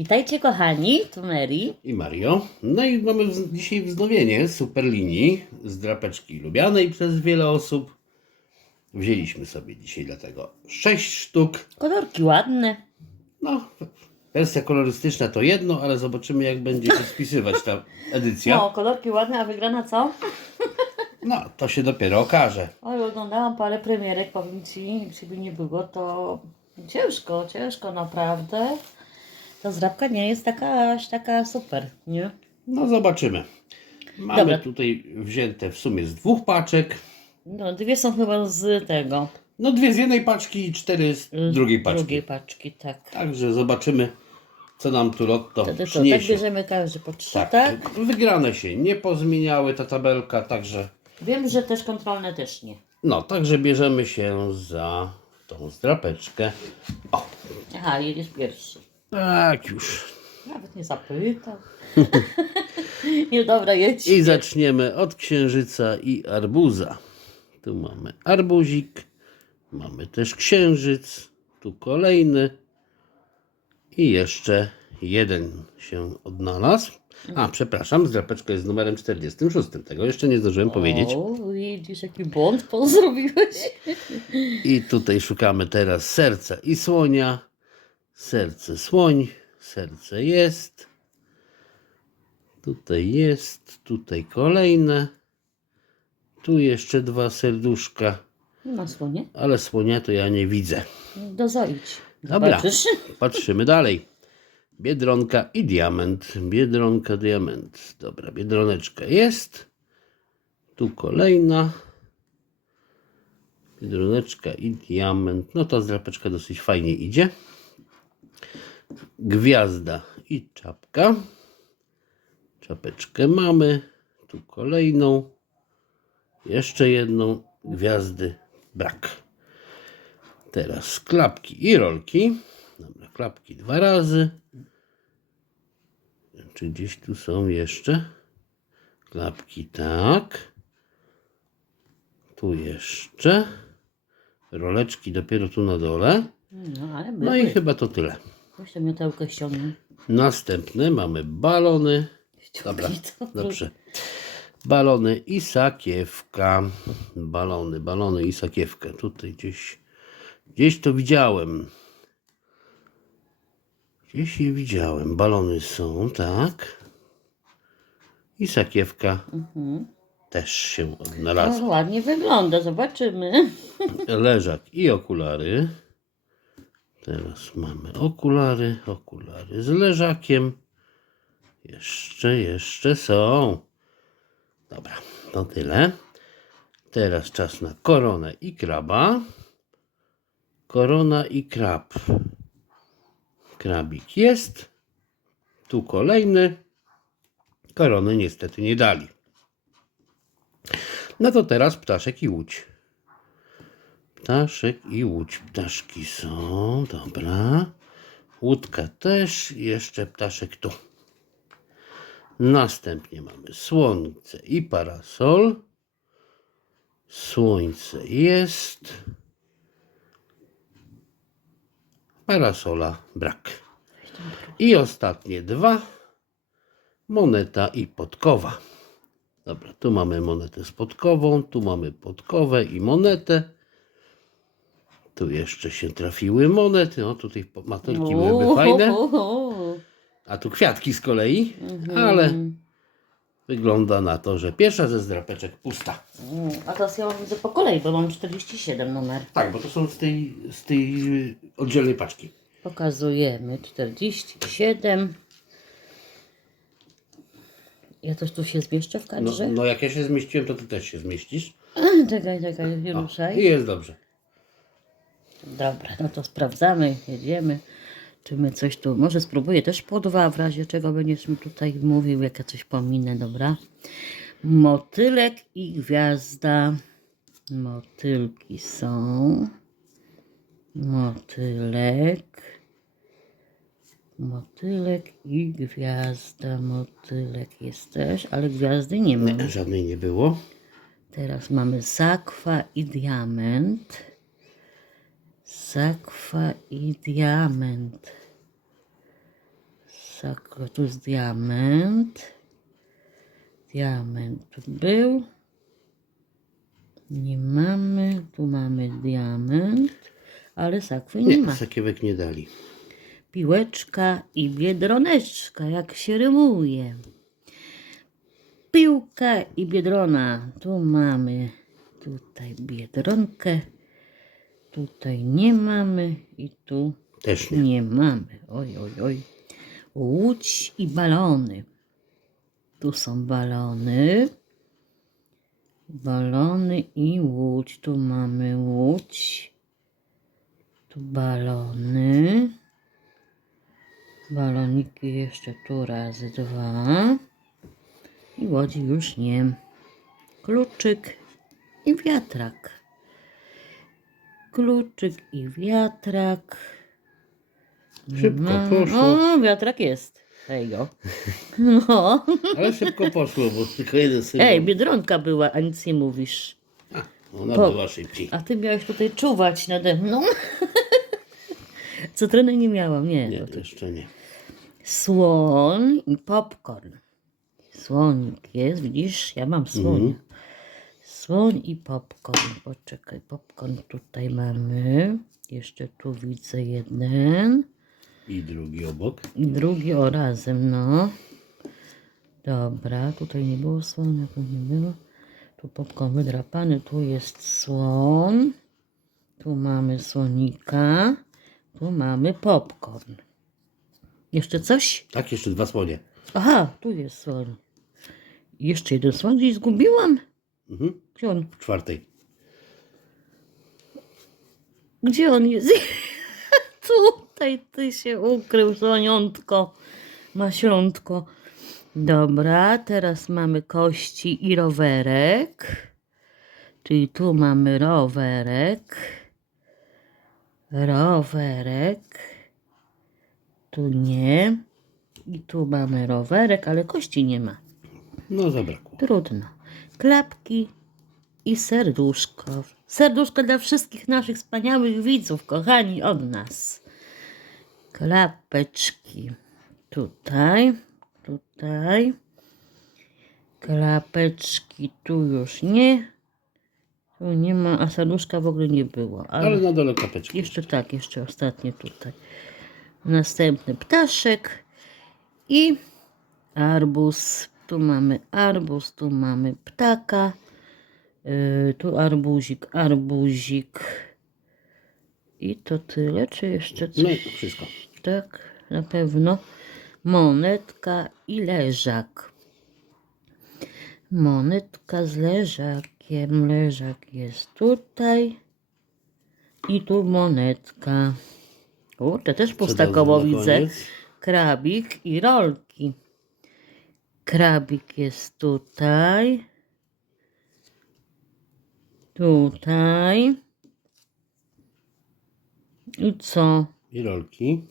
Witajcie kochani, tu Mary. i Mario. No i mamy dzisiaj wznowienie superlinii z drapeczki lubianej przez wiele osób. Wzięliśmy sobie dzisiaj dlatego 6 sztuk. Kolorki ładne. No, wersja kolorystyczna to jedno, ale zobaczymy jak będzie się spisywać ta edycja. No, kolorki ładne, a wygrana co? No, to się dopiero okaże. Oj, oglądałam parę premierek, powiem Ci, gdyby nie było, to ciężko, ciężko naprawdę. Ta zrabka nie jest taka, aż taka super, nie? No, zobaczymy. Mamy Dobra. tutaj wzięte w sumie z dwóch paczek. No, dwie są chyba z tego. No, dwie z jednej paczki i cztery z drugiej paczki. Drugiej paczki, tak. Także zobaczymy, co nam tu lotto Wtedy to, tak przyniesie. bierzemy każdy po trzy, tak? Tak, wygrane się nie pozmieniały ta tabelka, także Wiem, że też kontrolne też nie. no, także bierzemy się za tą zdrapeczkę. O, Aha, jedziesz pierwszy. Tak już. Nawet nie zapytał. nie, dobra, jedź. I zaczniemy od księżyca i arbuza. Tu mamy arbuzik, mamy też księżyc, tu kolejny i jeszcze jeden się odnalazł. A, przepraszam, zdrapeczka jest z numerem 46. Tego jeszcze nie zdążyłem powiedzieć. O, widzisz, jaki błąd zrobiłeś. I tutaj szukamy teraz serca i słonia. Serce, słoń, serce jest. Tutaj jest, tutaj kolejne. Tu jeszcze dwa serduszka, Na słonie. ale słonia to ja nie widzę. Dozoić. Dobra. Zobaczysz? Patrzymy dalej. Biedronka i diament. Biedronka, diament. Dobra, biedroneczka jest. Tu kolejna. Biedroneczka i diament. No ta zdrapeczka dosyć fajnie idzie. Gwiazda i czapka. Czapeczkę mamy. Tu kolejną. Jeszcze jedną. Gwiazdy brak. Teraz klapki i rolki. Dobra, klapki dwa razy. Czy gdzieś tu są jeszcze? Klapki tak. Tu jeszcze. Roleczki dopiero tu na dole. No, No i chyba to tyle. Weź to miotełkę ściągnę. Następne mamy balony. Dobra, dobrze. Balony i sakiewka. Balony, balony i sakiewkę. Tutaj gdzieś, gdzieś to widziałem. Gdzieś je widziałem. Balony są, tak. I sakiewka Mhm. też się No, odnalazła. ładnie wygląda, zobaczymy. Leżak i okulary. Teraz mamy okulary, okulary z leżakiem. Jeszcze, jeszcze są. Dobra, to tyle. Teraz czas na koronę i kraba. Korona i krab. Krabik jest. Tu kolejny. Korony niestety nie dali. No to teraz ptaszek i łódź. Ptaszek i łódź. Ptaszki są, dobra. Łódka też, jeszcze ptaszek tu. Następnie mamy słońce i parasol. Słońce jest. Parasola brak. I ostatnie dwa. Moneta i podkowa. Dobra, tu mamy monetę z podkową, tu mamy podkowę i monetę. Tu jeszcze się trafiły monety. O, tutaj motylki byłyby fajne. A tu kwiatki z kolei. Ale wygląda na to, że pierwsza ze zdrapeczek pusta. Mm, A teraz ja widzę po kolei, bo mam 47 numer. Tak, bo to są z tej, z tej oddzielnej paczki. Pokazujemy 47. Ja też tu się zmieszczę w No, kadrze? no jak ja się zmieściłem, to ty też się zmieścisz. Czekaj, czekaj, nie ruszaj. I jest dobrze. Dobra, no to sprawdzamy, jedziemy. Czy my coś tu, może spróbuję też po dwa, w razie czego będziesz mi tutaj mówił, jak ja coś pominę, dobra? Motylek i gwiazda. Motylki są. Motylek. Motylek i gwiazda. Motylek jest też, ale gwiazdy nie ma. Żadnej nie było. Teraz mamy sakwa i diament. Sakwa i diament. Sakura, tu jest diament. Diament był. Nie mamy. Tu mamy diament. Ale sakwy nie, Nie, ma. sakiewek nie dali. Piłeczka i biedroneczka, jak się rymuje. Piłka i biedrona. Tu mamy tutaj biedronkę. Tutaj nie mamy i tu Też nie. nie mamy. Oj, oj, oj. Łódź i balony. Tu są balony. Balony i łódź. Tu mamy łódź. Tu balony. Baloniki jeszcze tu razy dwa. I łodzi już nie. Kluczyk i wiatrak. Kluczyk i wiatrak. Szybko No, poszło. O, wiatrak jest. Tego. No. Ale szybko poszło, bo tylko jeden symbol. Ej, biedronka była, a nic nie mówisz. A, ona po- była szybciej. A ty miałeś tutaj czuwać nade mną. Cytryny nie miałam, nie. Nie, to to jeszcze nie. Słoń i popcorn. Słonik jest, widzisz? Ja mam słoń. Słoń i popcorn. Poczekaj, popcorn tutaj mamy. Jeszcze tu widzę jeden. I drugi obok. I drugi o razem, no. Dobra, tutaj nie było słonia, tu nie było. Tu popcorn wydrapany, tu jest słoń. Tu mamy słonika. Tu mamy popcorn. Jeszcze coś? Tak, jeszcze dwa słonie. Aha, tu jest słoń. Jeszcze jeden słoń gdzieś zgubiłam? Mhm. Gdzie on? W czwartej. Gdzie on jest? Tutaj ty się ukrył, słoniątko. Maślątko. Dobra, teraz mamy kości i rowerek. Czyli tu mamy rowerek. Rowerek. Tu nie. I tu mamy rowerek, ale kości nie ma. No zabrakło. Trudno. Klapki i serduszko. Serduszko dla wszystkich naszych wspaniałych widzów, kochani od nas. Klapeczki. Tutaj, tutaj. Klapeczki tu już nie. Tu nie ma, a serduszka w ogóle nie było. Ale Ale na dole kapeczki. jeszcze tak, jeszcze ostatnie tutaj. Następny ptaszek i arbuz. Tu mamy arbuz, tu mamy ptaka. Yy, tu arbuzik, arbuzik. I to tyle, czy jeszcze coś? No i wszystko. Tak, na pewno. Monetka i leżak. Monetka z leżakiem. Leżak jest tutaj. I tu monetka. Kurczę, też pusta koło widzę. Krabik i rolki. Krabik jest tutaj. Tutaj. I co? I rolki.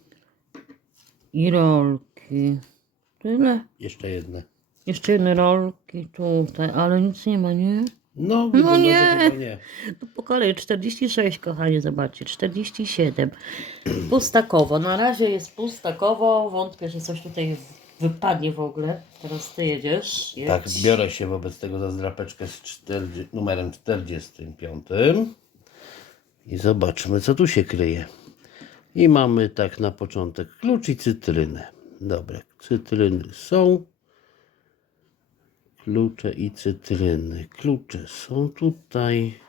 I rolki. Tyle. Jeszcze jedne. Jeszcze jedne rolki tutaj, ale nic nie ma, nie? No, że nie. Tu po kolei 46, kochanie, zobaczcie, 47. Pustakowo, na razie jest pustakowo, wątpię, że coś tutaj wypadnie w ogóle. Teraz ty jedziesz. Jedź. Tak, biorę się wobec tego za zdrapeczkę z 40, numerem 45 i zobaczmy, co tu się kryje. I mamy tak na początek klucz i cytrynę. Dobra, cytryny są. Klucze i cytryny. Klucze są tutaj.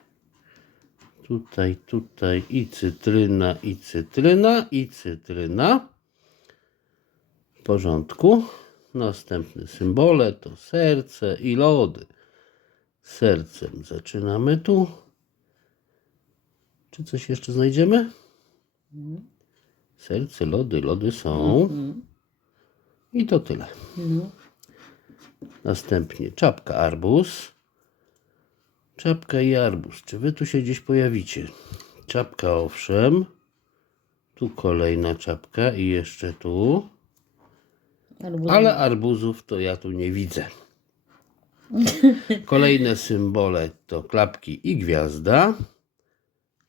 Tutaj, tutaj i cytryna, i cytryna, i cytryna. Porządku. Następne symbole to serce i lody. Sercem zaczynamy tu. Czy coś jeszcze znajdziemy? Serce, lody, lody są. I to tyle. No. Następnie czapka, arbuz. Czapka i arbuz. Czy wy tu się gdzieś pojawicie? Czapka, owszem. Tu kolejna czapka i jeszcze tu. Ale arbuzów to ja tu nie widzę. Kolejne symbole to klapki i gwiazda.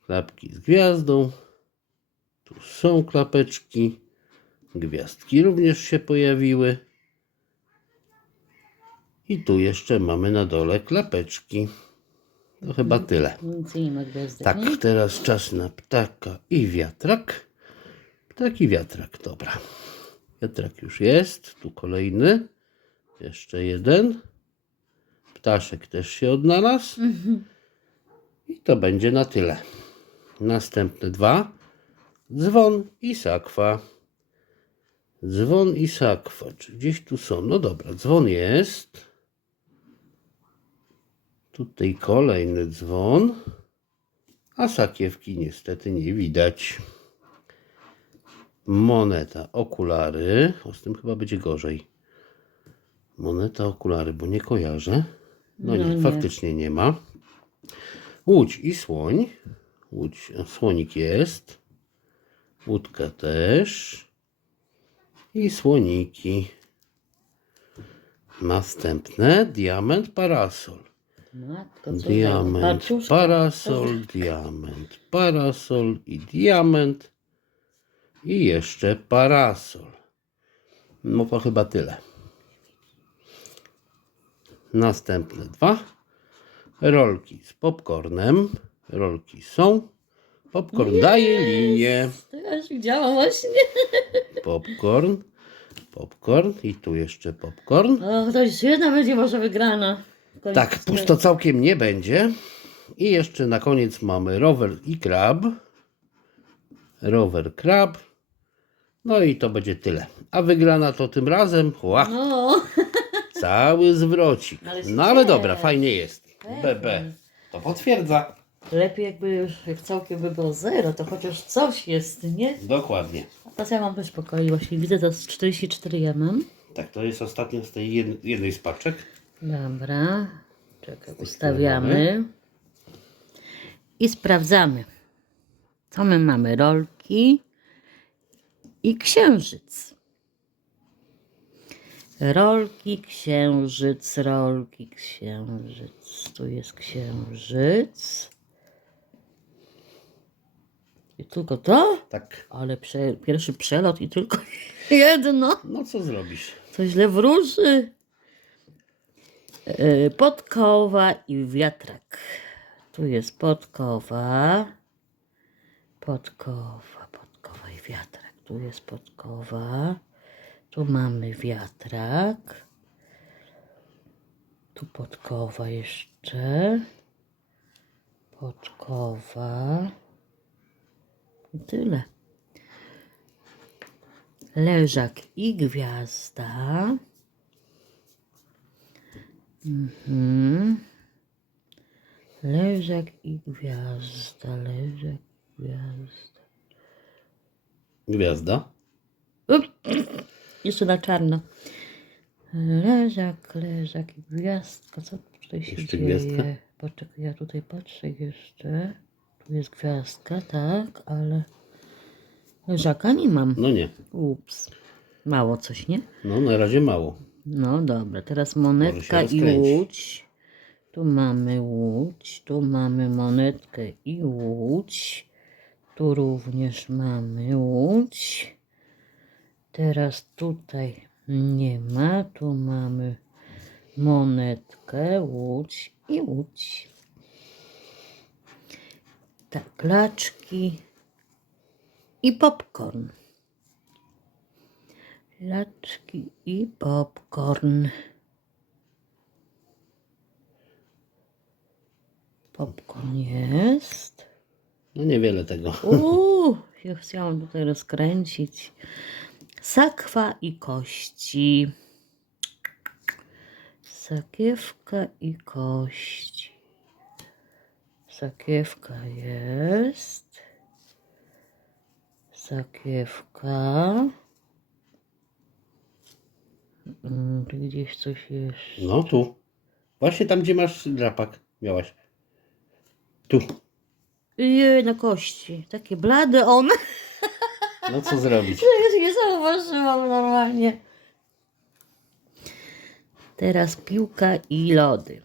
Klapki z gwiazdą. Tu są klapeczki. Gwiazdki również się pojawiły. I tu jeszcze mamy na dole klapeczki. To chyba tyle. Nic nie ma gwiazdek, Tak, nie? teraz czas na ptaka i wiatrak. Ptak i wiatrak, dobra. Wiatrak już jest, tu kolejny. Jeszcze jeden. Ptaszek też się odnalazł. I to będzie na tyle. Następne dwa. Dzwon i sakwa. Dzwon i sakwa. Czy gdzieś tu są? No dobra, dzwon jest. Tutaj kolejny dzwon. A sakiewki niestety nie widać. Moneta, okulary. O, z tym chyba będzie gorzej. Moneta, okulary, bo nie kojarzę. No, No nie, nie. faktycznie nie ma. Łódź i słoń. Łódź, słonik jest. Łódka też. I słoniki. Następne diament, parasol. Matko, co Diament, parasol, diament, parasol i diament. I jeszcze parasol. No to chyba tyle. Następne dwa. Rolki z popcornem. Rolki są. Popcorn daje linię. To ja już widziałam właśnie. Popcorn. Popcorn. I tu jeszcze popcorn. O, to już jedna będzie może wygrana. Koniec Tak, pusto całkiem nie będzie. I jeszcze na koniec mamy rower i krab. Rower, krab. No i to będzie tyle. A wygrana to tym razem, ła, No, cały zwrocik. Ale No ale super. dobra, fajnie jest. BB. To potwierdza. lepiej jakby już jak całkiem by było zero, to chociaż coś jest, nie? Dokładnie. A teraz ja mam też pokoju, właśnie widzę, to jest 44 ja mam. Tak, to jest ostatnia z tej jed- jednej z paczek. Dobra, czekaj, ustawiamy i sprawdzamy. Co my mamy? Rolki i księżyc. Rolki, księżyc, rolki, księżyc. Tu jest księżyc. I tylko to? Tak. Ale prze, pierwszy przelot i tylko jedno. No co zrobisz? Co źle wróży. E, Podkowa i wiatrak. Tu jest podkowa. Podkowa, podkowa i wiatrak. Tu jest podkowa. Tu mamy wiatrak. Tu podkowa jeszcze. Podkowa. I tyle. Leżak i gwiazda. Mhm. Leżak i gwiazda, leżak, gwiazda. Gwiazda. Up. Jeszcze na czarno. Leżak, leżak i gwiazdka. Co tutaj się Jeszcze dzieje? gwiazdka? Poczekaj, ja tutaj patrzę jeszcze. Tu jest gwiazdka, tak, ale leżaka nie mam. No nie. Ups. Mało coś, nie? No na razie mało. No dobra, teraz monetka i łódź. Tu mamy łódź, tu mamy monetkę i łódź. Tu również mamy łódź. Teraz tutaj nie ma. Tu mamy monetkę, łódź i łódź. Tak, klaczki i popcorn. Laczki i popcorn. Popcorn jest. No niewiele tego. Uuu, się chciałam tutaj rozkręcić. Sakwa i kości. Sakiewka i kości. Sakiewka jest. Sakiewka. Mm, tu gdzieś coś jeszcze. No tu. Właśnie tam, gdzie masz drapak. Miałaś. Tu. Jej, na kości. Takie blade one. No co zrobić? Się nie zauważyłam normalnie. Teraz piłka i lody.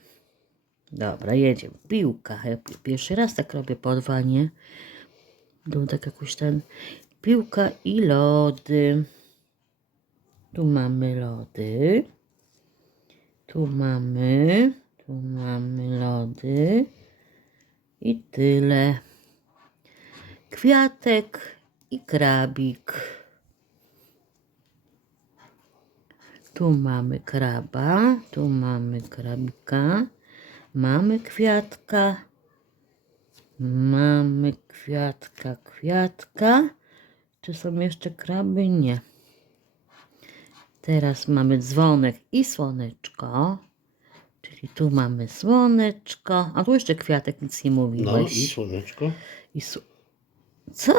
Dobra, jedziemy. Piłka. Ja pi- pierwszy raz tak robię podwanie. Tu tak jakoś ten. Piłka i lody. Tu mamy lody. Tu mamy, tu mamy lody. I tyle. Kwiatek i krabik. Tu mamy kraba, tu mamy krabika, mamy kwiatka, mamy kwiatka, kwiatka. Czy są jeszcze kraby? Nie. Teraz mamy dzwonek i słoneczko. Czyli tu mamy słoneczko. A tu jeszcze kwiatek, nic nie No i mówiłeś. słoneczko. I su- Co?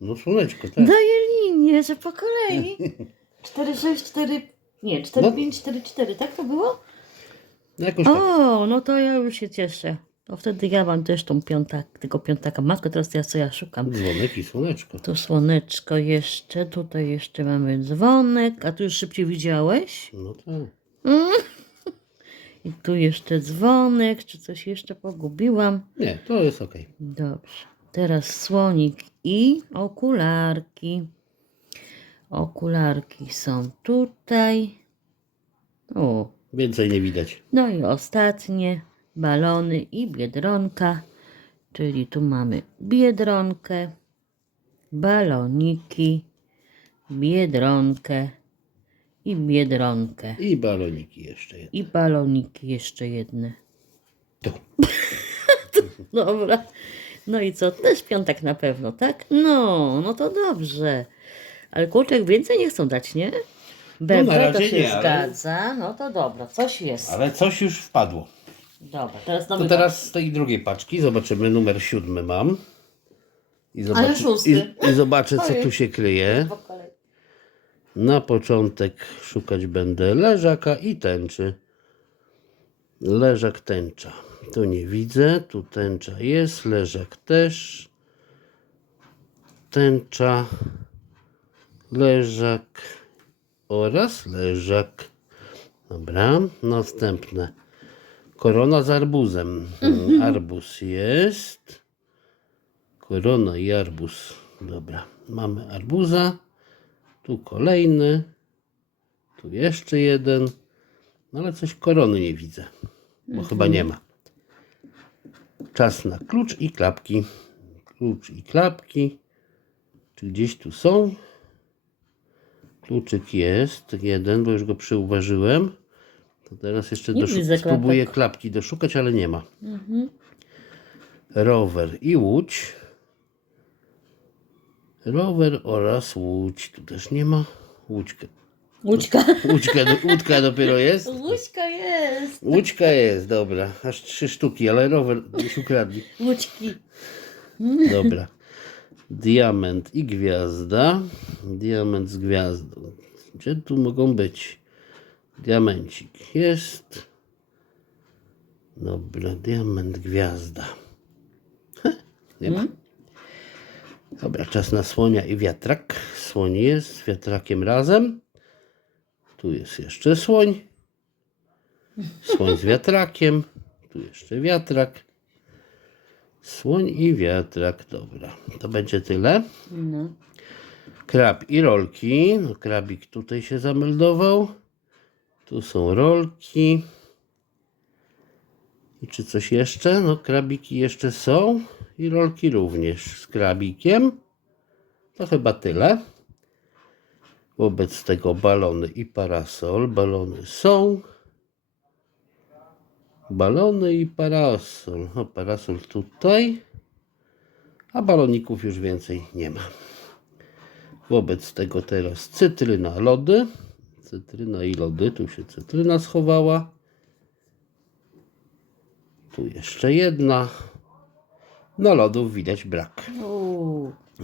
No słoneczko, tak. Daję linię, że po kolei. 4, 6, 4, nie, 4, No. 5, 4, 4, tak to było? No jakoś tak. O, no to ja już się cieszę. To wtedy ja mam też tą piątak, tego piątaka. Matko, teraz ja co ja szukam? Dzwonek i słoneczko. Tu słoneczko jeszcze, tutaj jeszcze mamy dzwonek, a tu już szybciej widziałeś? No tak. I tu jeszcze dzwonek, czy coś jeszcze pogubiłam? Nie, to jest okej. Dobrze. Teraz słonik i okularki. Okularki są tutaj. O, Więcej nie widać. no i ostatnie balony i biedronka. Czyli tu mamy biedronkę, baloniki, biedronkę i biedronkę. I baloniki jeszcze jedne. I baloniki jeszcze jedne. Tu. Dobra. No i co? Też piątek na pewno, tak? No, no to dobrze. Ale kurczek więcej nie chcą dać, nie? No, to razie się nie, ale- zgadza. No to dobra, coś jest. Ale coś już wpadło. Dobra, teraz To nowy teraz z tej drugiej paczki zobaczymy. Numer siódmy mam. I, zobaczy, szósty. i, i zobaczę, co tu się kryje. Na początek szukać będę leżaka i tęczy. Leżak, tęcza. Tu nie widzę, tu tęcza jest, leżak też. Tęcza, leżak oraz leżak. Dobra, następne. Korona z arbuzem. Arbuz jest. Korona i arbuz. Dobra, mamy arbuza. Tu kolejny. Tu jeszcze jeden. No ale coś korony nie widzę. Bo chyba nie ma. Czas na klucz i klapki. Klucz i klapki. Czy gdzieś tu są? Kluczyk jest. Jeden, bo już go przyuważyłem. To teraz jeszcze spróbuję klapki doszukać, ale nie ma. Rower i łódź. Rower oraz łódź. Tu też nie ma. Łódźka. Łódźka. Łódźka, do, łódka dopiero jest. Łódźka jest. Łódźka jest, dobra. Aż trzy sztuki, ale rower już ukradli. Łódźki. Dobra. Diament i gwiazda. Diament z gwiazdą. Gdzie tu mogą być? Diamencik jest. Dobra, diament, gwiazda. Heh, Nie ma. Dobra, czas na słonia i wiatrak. Słoń jest z wiatrakiem razem. Tu jest jeszcze słoń. Słoń z wiatrakiem. Tu jeszcze wiatrak. Słoń i wiatrak. Dobra, to będzie tyle. No. Krab i rolki. No, krabik tutaj się zameldował. Tu są rolki. I czy coś jeszcze? No, krabiki jeszcze są. I rolki również z krabikiem. To chyba tyle. Wobec tego balony i parasol. Balony są. Balony i parasol. O, parasol tutaj. A baloników już więcej nie ma. Wobec tego teraz cytryna, lody. Cytryna i lody. Tu się cytryna schowała. Tu jeszcze jedna. No lodów widać brak.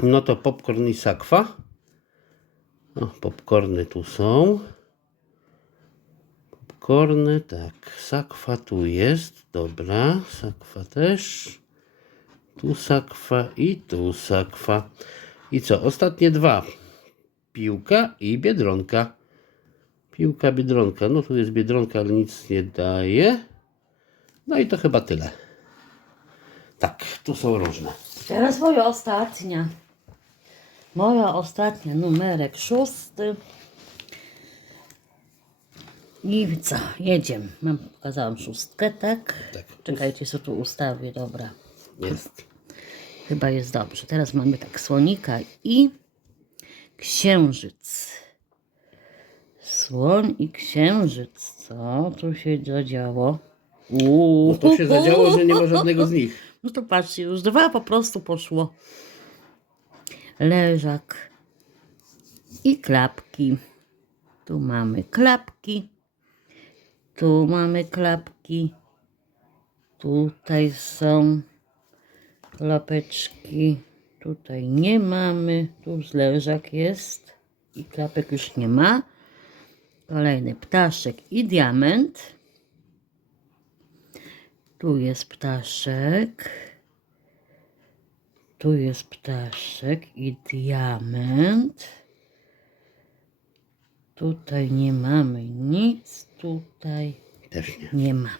No to popcorn i sakwa. No, popcorny tu są. Popcorny, tak. Sakwa tu jest. Dobra, sakwa też. Tu sakwa i tu sakwa. I co? Ostatnie dwa. Piłka i biedronka. Piłka, biedronka. No tu jest biedronka, ale nic nie daje. No i to chyba tyle. Tak, tu są różne. Teraz moja ostatnia. Moja ostatnia, numerek szósty. I co, jedziemy. Mam, pokazałam szóstkę, tak? Tak. Czekajcie, co tu ustawię, dobra. Jest. Chyba jest dobrze. Teraz mamy tak słonika i księżyc. Słoń i księżyc. Co tu się zadziało? Uuu. No to się zadziało, że nie ma żadnego z nich. No to patrzcie, już dwa po prostu poszło. Leżak i klapki. Tu mamy klapki. Tu mamy klapki. Tutaj są klapeczki. Tutaj nie mamy. Tu leżak jest. I klapek już nie ma. Kolejny ptaszek i diament. Tu jest ptaszek. Tu jest ptaszek i diament. Tutaj nie mamy nic. Tutaj Też nie. nie ma.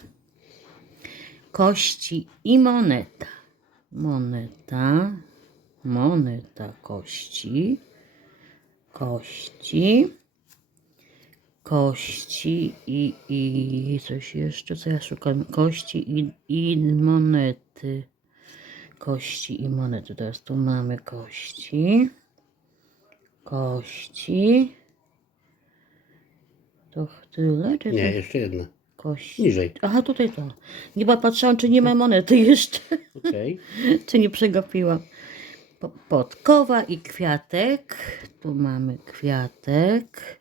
Kości i moneta. Moneta. Moneta kości. Kości. Kości i, i coś jeszcze, co ja szukam. Kości i, i monety. Kości i monety. Teraz tu mamy kości. Kości. To tyle? Czy Nie, to jeszcze jedna. kości? Niżej. Aha, tutaj to. Nie patrzyłam, czy nie ma monety jeszcze. Okej. czy nie przegapiłam. Po- Podkowa i kwiatek. Tu mamy kwiatek.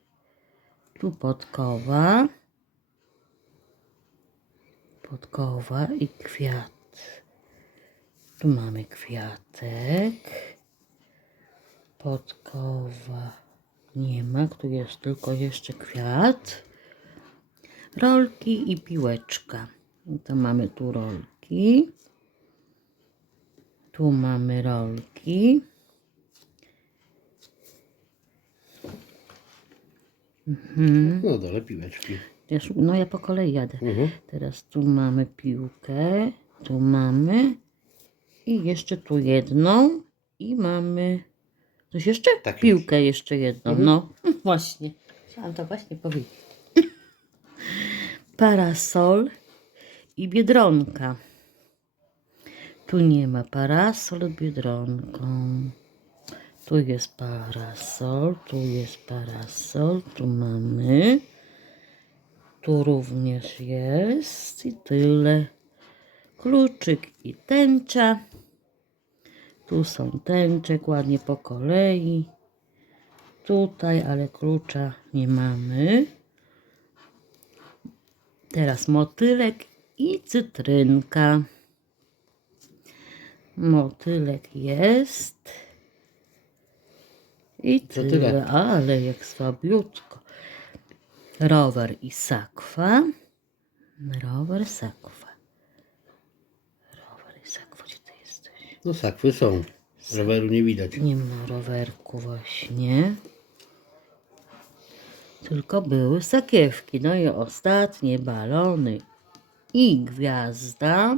Tu podkowa. Podkowa i kwiat. Tu mamy kwiatek. Podkowa nie ma. Tu jest tylko jeszcze kwiat. Rolki i piłeczka. To mamy tu rolki. Tu mamy rolki. No dole piłeczki. No ja po kolei jadę. Mhm. Teraz tu mamy piłkę. Tu mamy. I jeszcze tu jedną. I mamy. Coś jeszcze? Tak Piłkę jeszcze jedną. No właśnie. Chciałam to właśnie powiedzieć. Parasol i biedronka. Tu nie ma parasol z biedronką. Tu jest parasol, tu jest parasol, tu mamy. Tu również jest i tyle. Kluczyk i tęcza. Tu są tęczek ładnie po kolei. Tutaj, ale klucza nie mamy. Teraz motylek i cytrynka. Motylek jest. I tyle. tyle. Ale jak słabiutko. Rower i sakwa. Rower, sakwa. Rower i sakwa, gdzie ty jesteś? No sakwy są. Roweru nie widać. Nie ma rowerku właśnie. Tylko były sakiewki. No i ostatnie balony i gwiazda.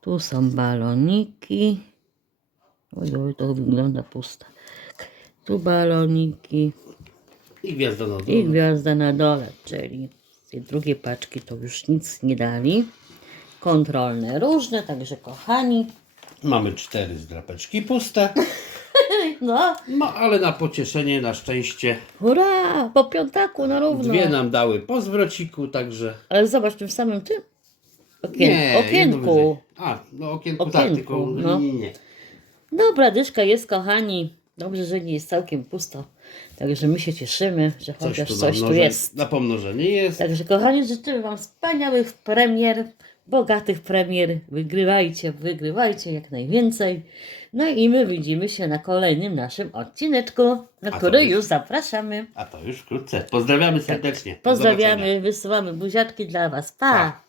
Tu są baloniki. Oj, oj, to wygląda pusta. Tu baloniki I gwiazda na i dole. gwiazda na dole, czyli z tej drugiej paczki to już nic nie dali. Kontrolne różne, także kochani, Mamy cztery zdrapeczki puste. no No ale na pocieszenie, na szczęście. hurra, po piątaku na równo. Dwie nam dały po zwrociku, także. Ale zobacz, w tym samym tym okien, Nie, okienku. A, no okienku, tak, Okienku, tylko no. nie, nie, nie. Dobra, dyszka jest, kochani. Dobrze, że nie jest całkiem pusto. Także my się cieszymy, że chociaż tu coś tu jest. Na pomnożenie jest. Także kochani, życzymy Wam wspaniałych premier, bogatych premier. Wygrywajcie, wygrywajcie jak najwięcej. No i my widzimy się na kolejnym naszym odcineczku, na który już- już zapraszamy. A to już wkrótce. Pozdrawiamy serdecznie. Pozdrawiamy, wysyłamy buziaczki dla Was. pa. Pa.